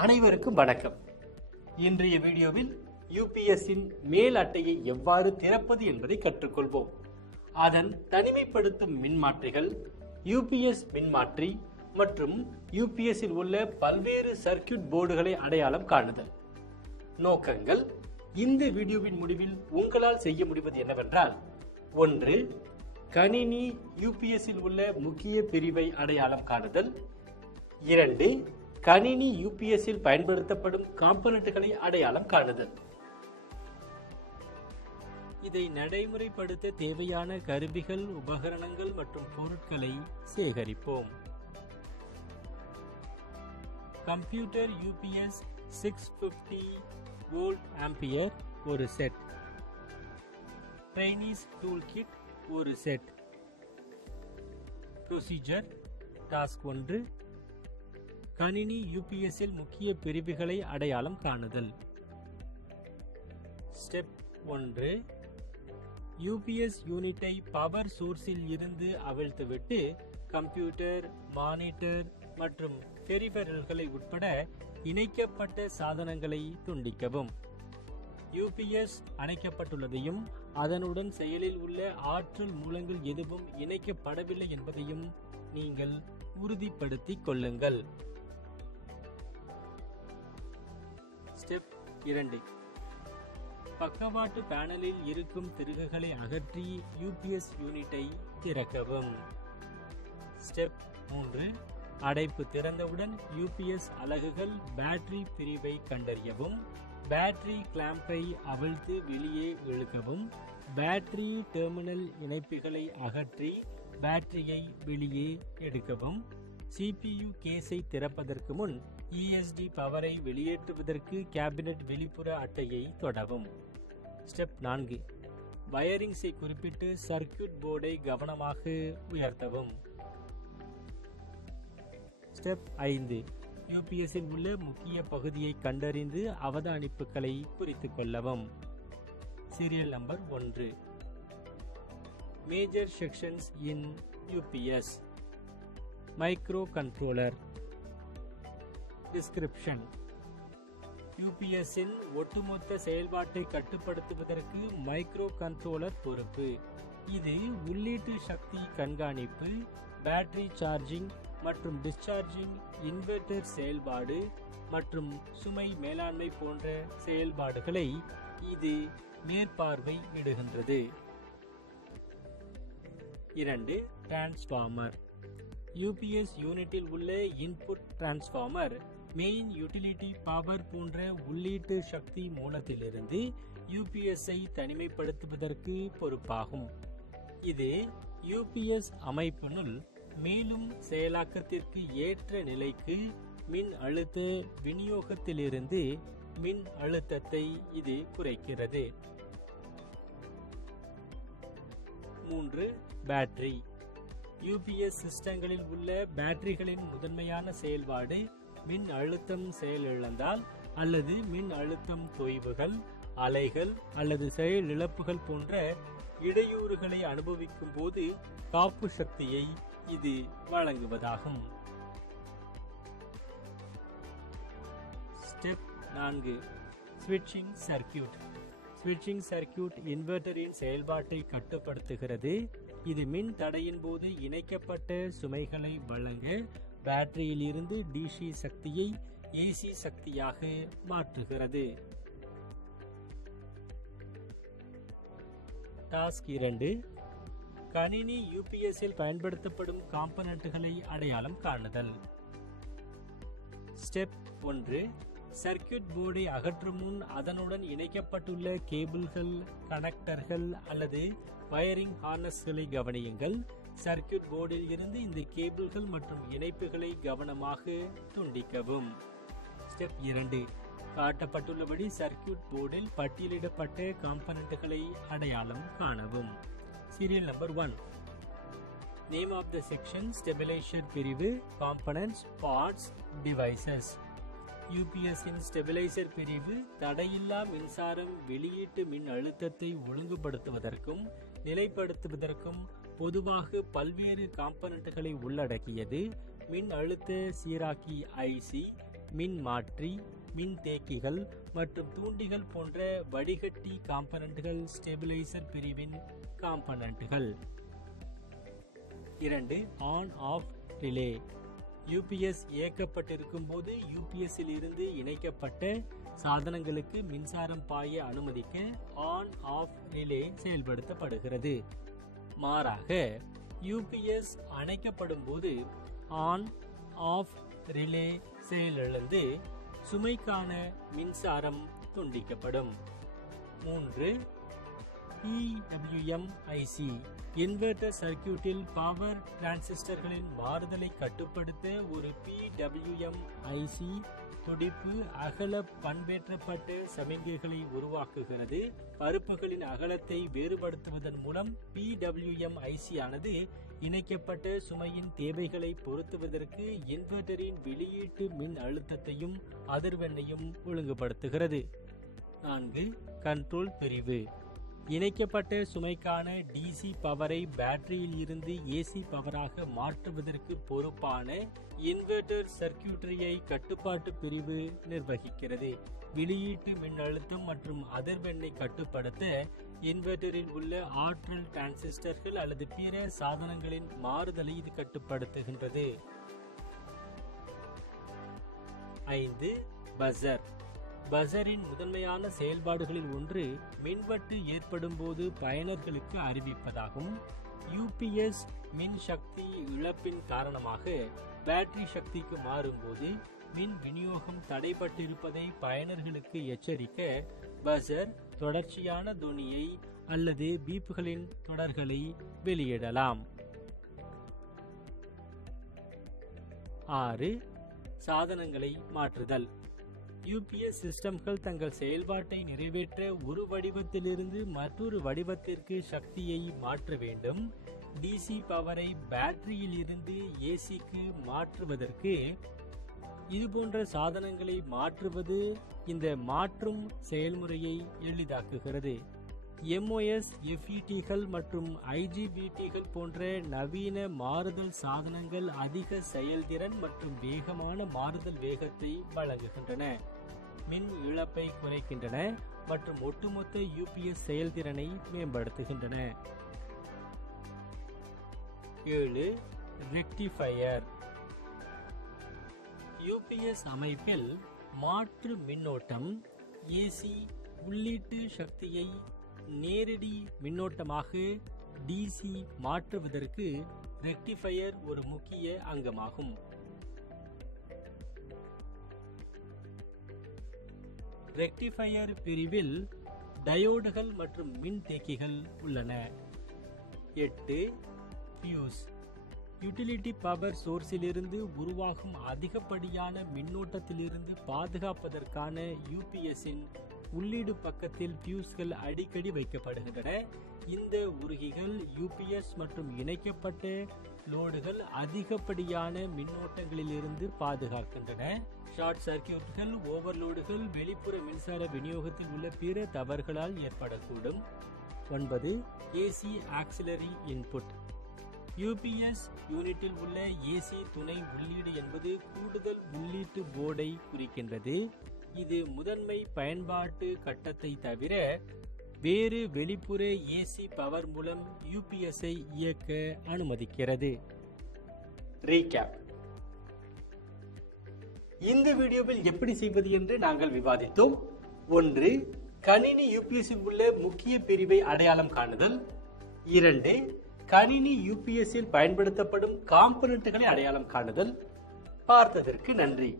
அனைவருக்கும் வணக்கம். இன்றைய வீடியோவில் யூபிஎஸ்ஸின் மேல் அட்டையை எவ்வாறு திறப்பது என்பதை கற்றுக்கொள்வோம். அதன் தனிமைப்படுத்தும் மின்மாற்றிகள், யூபிஎஸ் மின்மாற்றி மற்றும் யூபிஎஸ்ஸில் உள்ள பல்வேறு சர்க்யூட் போர்டுகளை அடையாளம் காணுதல். நோக்கங்கள்: இந்த வீடியோவின் முடிவில் உங்களால் செய்ய முடிவது என்னவென்றால், 1. கணினி யூபிஎஸ்ஸில் உள்ள முக்கிய பிரிவை அடையாளம் காணுதல். 2. கணினி யூபிஎஸ்ஸில் பயன்படுத்தப்படும் காம்போனன்ட்களை அடையாளம் காணுதல். இதை நடைமுறைப்படுத்த தேவையான கருவிகள், உபகரணங்கள் மற்றும் பொருட்களை சேகரிப்போம். கம்ப்யூட்டர் யூபிஎஸ் 650 வோல்ட் ஆம்பியர் ஒரு செட். ட்ரைனீஸ் டூல் கிட் ஒரு செட். Procedure: task 1. கணினி யூபிஎஸ்ஸில் முக்கிய பிரிவுகளை அடையாளம் காணுதல். ஸ்டெப் 1. யூபிஎஸ் யூனிட்டை பவர் சோர்ஸில் இருந்து அவிழ்த்துவிட்டு கம்ப்யூட்டர், மானிட்டர் மற்றும் பெரிஃபெரல்களை உட்பட இணைக்கப்பட்ட சாதனங்களை துண்டிக்கவும். யூபிஎஸ் அணைக்கப்பட்டுள்ளதையும் அதனுடன் செயலில் உள்ள ஆற்றல் மூலங்கள் எதுவும் இணைக்கப்படவில்லை என்பதையும் நீங்கள் உறுதிப்படுத்திக் கொள்ளுங்கள். ஸ்டெப் 2. பக்கவாட்டு பேனலில் இருக்கும் திருகுகளை அகற்றி யூபிஎஸ் யூனிட்டை திறக்கவும். ஸ்டெப் 3. அடைப்பு திறந்தவுடன் யூபிஎஸ் அலகுகள் பேட்டரி பிரிவை கண்டறியவும். பேட்டரி கிளாம்பை அவிழ்த்து வெளியே இழுக்கவும். பேட்டரி டெர்மினல் இணைப்புகளை அகற்றி பேட்டரியை வெளியே எடுக்கவும். சிபியு கேஸை திறப்பதற்கு முன் ESD பவரை வெளியேற்றுவதற்கு கேபினட் வெளிப்புற அட்டையை தொடவும். ஸ்டெப் 4. வயரிங்ஸை குறிப்பிட்டு சர்க்யூட் போர்டை கவனமாக உயர்த்தவும். ஸ்டெப் 5. யூபிஎஸ்ஸில் உள்ள முக்கிய பகுதியை கண்டறிந்து அவதானிப்புகளை குறித்துக் கொள்ளவும். Serial number 1. Major sections in UPS. Microcontroller. Description: யூபிஎஸ்ஸின் ஒட்டுமொத்த செயல்பாட்டை கட்டுப்படுத்துவதற்கு மைக்ரோ கண்ட்ரோலர் பொறுப்பு. இது உள்ளீட்டு சக்தி கண்காணிப்பு, பேட்டரி சார்ஜிங் மற்றும் டிஸ்சார்ஜிங், இன்வெர்டர் செயல்பாடு மற்றும் சுமை மேலாண்மை போன்ற செயல்பாடுகளை இது மேற்பார்வை இடுகின்றது. 2. டிரான்ஸ்ஃபார்மர். யூபிஎஸ் யூனிட்டில் உள்ள input transformer main utility power போன்ற உள்ளீட்டு சக்தி மூலத்திலிருந்து யூபிஎஸ்ஸை தனிமைப்படுத்துவதற்கு பொறுப்பாகும். இது யூபிஎஸ் அமைப்பினுள் மேலும் செயலாக்கத்திற்கு ஏற்ற நிலைக்கு மின் அழுத்த விநியோகத்திலிருந்து மின் அழுத்தத்தை இது குறைக்கிறது. 3. பேட்டரி. யூபிஎஸ் சிஸ்டங்களில் உள்ள பேட்டரிகளின் முதன்மையான செயல்பாடு மின் அழுத்தம் செயலிழந்தால் அல்லது மின் அழுத்தம் தொய்வுகள், அலைகள் அல்லது செயலிழப்புகள் போன்ற இடையூறுகளை அனுபவிக்கும் போது காப்பு சக்தியை இது வழங்குவதாகும். ஸ்டெப் 4. ஸ்விட்சிங் சர்க்யூட். ஸ்விட்சிங் சர்க்யூட் இன்வெர்டரின் செயல்பாட்டை கட்டுப்படுத்துகிறது. இது மின் தடையின் போது இணைக்கப்பட்ட சுமைகளை வழங்க பேட்டரியில் இருந்து டிசி சக்தியை ஏசி சக்தியாக மாற்றுகிறது. டாஸ்க் 2. கணினி யூபிஎஸ்ஸில் பயன்படுத்தப்படும் காம்போனன்ட்களை அடையாளம் காணுதல். ஸ்டெப் 1. சர்க்யூட் போர்டை அகற்றும் முன் அதனுடன் இணைக்கப்பட்டுள்ள கேபிள்கள், கனெக்டர்கள் அல்லது வயரிங் ஹார்னஸ்களை கவனியுங்கள். சர்க்யூட் போர்டில் இருந்து இந்த கேபிள்கள் மற்றும் இணைப்புகளை கவனமாக துண்டிக்கவும். ஸ்டெப் 2. காட்டப்பட்டுள்ளபடி சர்க்யூட் போர்டில் பட்டியலிடப்பட்ட காம்போனன்ட்களை அடையாளம் காணவும். Serial number 1. Name of the section: stabilizer பிரிவு, காம்போனன்ட்ஸ், பார்ட்ஸ், டிவைசஸ். யூபிஎஸ்ஸின் ஸ்டெபிலைசர் பிரிவு தடையில்லா மின்சாரம் வெளியீட்டு மின் அழுத்தத்தை ஒழுங்குபடுத்துவதற்கும் நிலைப்படுத்துவதற்கும் பொதுவாக பல்வேறு காம்போனன்ட்களை உள்ளடக்கியது. மின் அழுத்த சீராக்கி ஐசி, மின் மாற்றி, மின்தேக்கிகள் மற்றும் தூண்டிகள் போன்ற வடிகட்டி காம்பனன்ட்கள் ஸ்டெபிலைசர் பிரிவின் காம்பனன்ட்கள். 2. On off relay. யூபிஎஸ் இயக்கப்பட்டிருக்கும் போது யூபிஎஸ்ஸில் இருந்து இணைக்கப்பட்ட சாதனங்களுக்கு மின்சாரம் பாய அனுமதிக்க ஆன் ஆஃப் ரிலே செயல்படுத்தப்படுகிறது. மாறாக யூபிஎஸ் அணைக்கப்படும் போது ஆன் ஆஃப் ரிலே செயலிழந்து சுமைக்கான மின்சாரம் துண்டிக்கப்படும். 3. PWM IC. இன்வெர்டர் சர்க்கியூட்டில் பவர் டிரான்சிஸ்டர்களின் மாறுதலை கட்டுப்படுத்த ஒரு PWM IC துடிப்பு அகல பண்பேற்றப்பட்ட சமிக்ஞைகளை உருவாக்குகிறது. பருப்புகளின் அகலத்தை வேறுபடுத்துவதன் மூலம் PWM IC ஆனது இணைக்கப்பட்ட சுமையின் தேவைகளை பொருத்துவதற்கு இன்வெர்டரின் வெளியீட்டு மின் அழுத்தத்தையும் அதிர்வெண்ணையும் ஒழுங்குபடுத்துகிறது. 4. கண்ட்ரோல் பிரிவு. இணைக்கப்பட்ட சுமைக்கான டிசி பவரை பேட்டரியில் இருந்து ஏசி பவராக மாற்றுவதற்கு பொறுப்பான இன்வெர்டர் சர்க்கியூட்டரியை கட்டுப்பாட்டு பிரிவு நிர்வகிக்கிறது. வெளியீட்டு மின்னழுத்தம் மற்றும் அதிர்வெண்ணை கட்டுப்படுத்த இன்வெர்டரில் உள்ள ஆற்றல் டிரான்சிஸ்டர்கள் அல்லது பிற சாதனங்களின் மாறுதலை இது கட்டுப்படுத்துகின்றது. 5. பஸர். பஸரின் முதன்மையான செயல்பாடுகளில் ஒன்று மின்வெட்டு ஏற்படும் போது பயனர்களுக்கு அறிவிப்பதாகும். யூபிஎஸ் மின் சக்தி இழப்பின் காரணமாக பேட்டரி சக்திக்கு மாறும்போது மின் விநியோகம் தடைபட்டிருப்பதை பயனர்களுக்கு எச்சரிக்க பஸர் தொடர்ச்சியான தொனியை அல்லது பீப்புகளின் தொடர்களை வெளியிடலாம். 6. சாதனங்களை மாற்றுதல். யூபிஎஸ் சிஸ்டம்கள் தங்கள் செயல்பாட்டை நிறைவேற்ற ஒரு வடிவத்திலிருந்து மற்றொரு வடிவத்திற்கு சக்தியை மாற்ற வேண்டும். டிசி பவரை பேட்டரியில் இருந்து ஏசிக்கு மாற்றுவதற்கு இதுபோன்ற சாதனங்களை மாற்றுவது இந்த மாற்றும் செயல்முறையை எளிதாக்குகிறது. MOS FETகள் மற்றும் IGBTகள் போன்ற நவீன மாறுதல் சாதனங்கள் அதிக செயல்திறன் மற்றும் வேகமான மாறுதல் வேகத்தை வழங்குகின்றன, மின் இழப்பை குறைக்கின்றன மற்றும் ஒட்டுமொத்த யூபிஎஸ் செயல்திறனை மேம்படுத்துகின்றன. 7. ரெக்டிஃபையர். யூபிஎஸ் அமைப்பில் மாற்று மின்னோட்டம் ஏசி உள்ளீட்டு சக்தியை நேரடி மின்னோட்டமாக டிசி மாற்றுவதற்கு ரெக்டிஃபையர் ஒரு முக்கிய அங்கமாகும். ரெக்டிஃபையர் பிரிவில் டயோடுகள் மற்றும் மின்தேக்கிகள் உள்ளன. 8. ஃபியூஸ். யூட்டிலிட்டி பவர் சோர்ஸிலிருந்து உருவாகும் அதிகப்படியான மின்னோட்டத்திலிருந்து பாதுகாப்பதற்கான யூபிஎஸ்ஸின் உள்ளீடு பக்கத்தில் ஃபியூஸ்கள் அடிக்கடி வைக்கப்படுகின்றன. இந்த உருகிகள் யூபிஎஸ் மற்றும் இணைக்கப்பட்ட லோடுகள் அதிகப்படியான மின்னோட்டங்களிலிருந்து பாதுகாக்கின்றன. ஷார்ட் சர்க்கியூட்கள், ஓவர்லோடுகள், வெளிப்புற மின்சார விநியோகத்தில் உள்ள பிற தவறுகளால் ஏற்படக்கூடும். 9. AC auxiliary input. யூபிஎஸ் யூனிட்டில் உள்ள ஏசி துணை உள்ளீடு என்பது கூடுதல் உள்ளீட்டு போர்டை குறிக்கின்றது. இது முதன்மை பயன்பாட்டு கட்டத்தை தவிர வேறு வெளிப்புற ஏசி பவர் மூலம் யூபிஎஸ்ஐ இயக்க அனுமதிக்கிறது. ரீகேப். இந்த வீடியோவில் எப்படி செய்வது என்று நாங்கள் விவாதித்தோம். 1. கணினி யூபிஎஸ்ஸில் உள்ள முக்கிய பிரிவை அடையாளம் காணுதல். 2. கணினி யூபிஎஸ்ஸில் பயன்படுத்தப்படும் காம்பனன்ட்களை அடையாளம் காணுதல். பார்த்ததற்கு நன்றி.